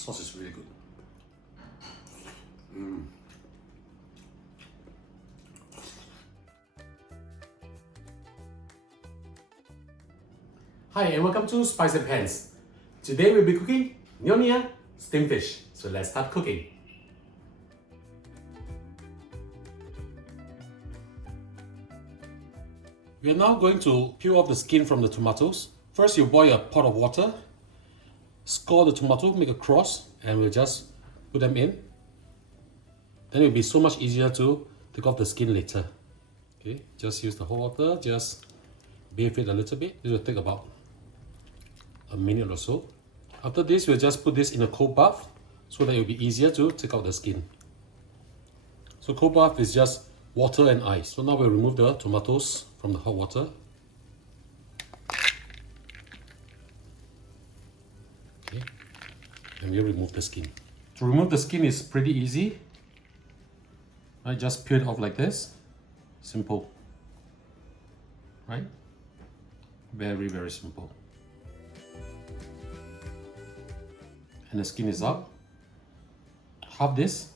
sauce is really good. Hi and welcome to Spice and Pans. Today we'll be cooking Nyonya steamed fish. So let's start cooking. We are now going to peel off the skin from the tomatoes. First you boil a pot of water, score the tomato, make a cross, and we'll just put them in. Then it will be so much easier to take off the skin later. Okay, just use the whole water, just bathe it a little bit. This will take about a minute or so. After this, we'll just put this in a cold bath so that it will be easier to take out the skin. So cold bath is just water and ice. So now we'll remove the tomatoes from the hot water. Okay, and we'll remove the skin. To remove the skin is pretty easy. I just peel it off like this. Simple. Right? Very, very simple. And the skin is out. Half this.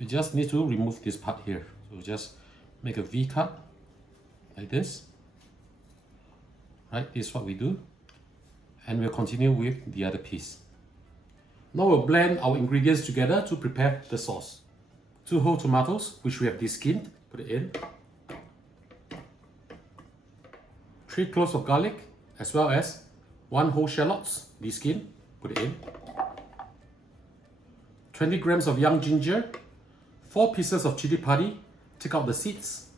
We just need to remove this part here. So just make a V cut like this. Right, this is what we do. And we'll continue with the other piece. Now we'll blend our ingredients together to prepare the sauce. 2 whole tomatoes, which we have deskinned, put it in. 3 cloves of garlic, as well as 1 whole shallots, deskin, put it in. 20 grams of young ginger, 4 pieces of chili padi, take out the seeds.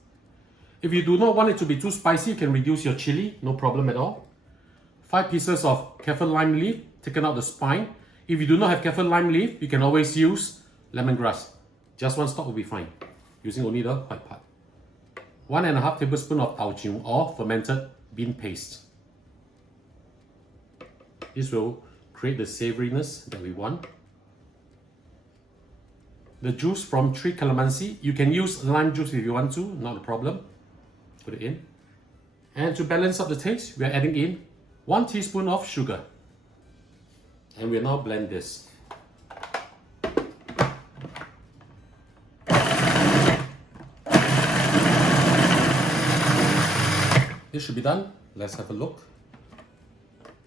If you do not want it to be too spicy, you can reduce your chili, no problem at all. 5 pieces of kaffir lime leaf, taken out the spine. If you do not have kaffir lime leaf, you can always use lemongrass. Just 1 stalk will be fine, using only the white part. 1.5 tablespoons of tau ching or fermented bean paste. This will create the savouriness that we want. The juice from 3 calamansi. You can use lime juice if you want to, not a problem. Put it in. And to balance up the taste, we are adding in 1 teaspoon of sugar. And we'll now blend this. This should be done. Let's have a look.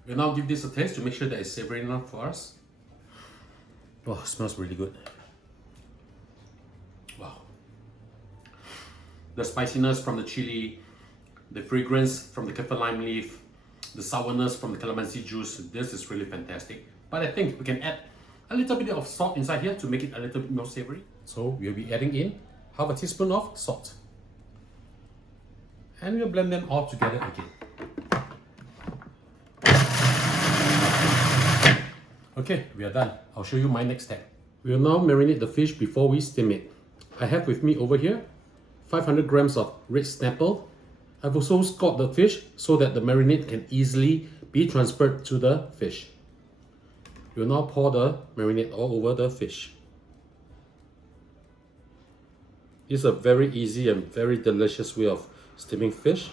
We'll now give this a taste to make sure that it's savory enough for us. Oh, it smells really good. Wow. The spiciness from the chili, the fragrance from the kaffir lime leaf, the sourness from the calamansi juice, this is really fantastic. But I think we can add a little bit of salt inside here to make it a little bit more savory. So we'll be adding in half a teaspoon of salt. And we'll blend them all together again. Okay, we are done. I'll show you my next step. We will now marinate the fish before we steam it. I have with me over here 500 grams of red snapper. I've also scored the fish so that the marinade can easily be transferred to the fish. We will now pour the marinade all over the fish. This is a very easy and very delicious way of steaming fish.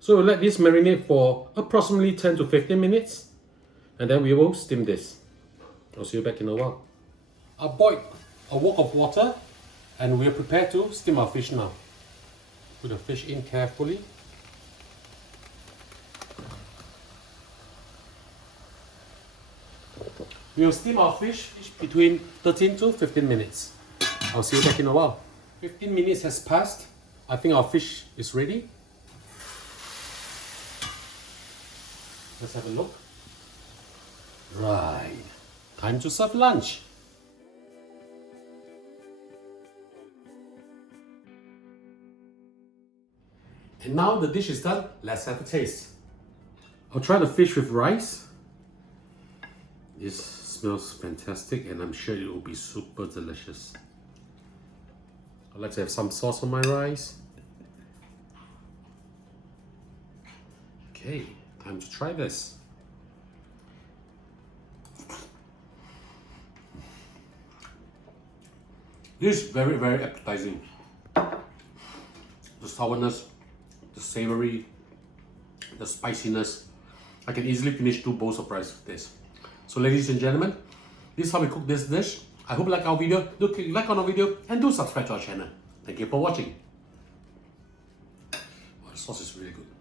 So we'll let this marinate for approximately 10 to 15 minutes and then we will steam this. I'll see you back in a while. I boiled a wok of water and we are prepared to steam our fish now. Put the fish in carefully. We will steam our fish between 13 to 15 minutes. I'll see you back in a while. 15 minutes has passed. I think our fish is ready. Let's have a look. Right. Time to serve lunch. And now the dish is done. Let's have a taste. I'll try the fish with rice. This smells fantastic and I'm sure it will be super delicious. I'd like to have some sauce on my rice. Okay, time to try this. This is very, very appetizing. The sourness, the savory, the spiciness, I can easily finish 2 bowls of rice with this. So ladies and gentlemen, this is how we cook this dish. I hope you like our video. Do click like on our video and do subscribe to our channel. Thank you for watching. Oh, the sauce is really good.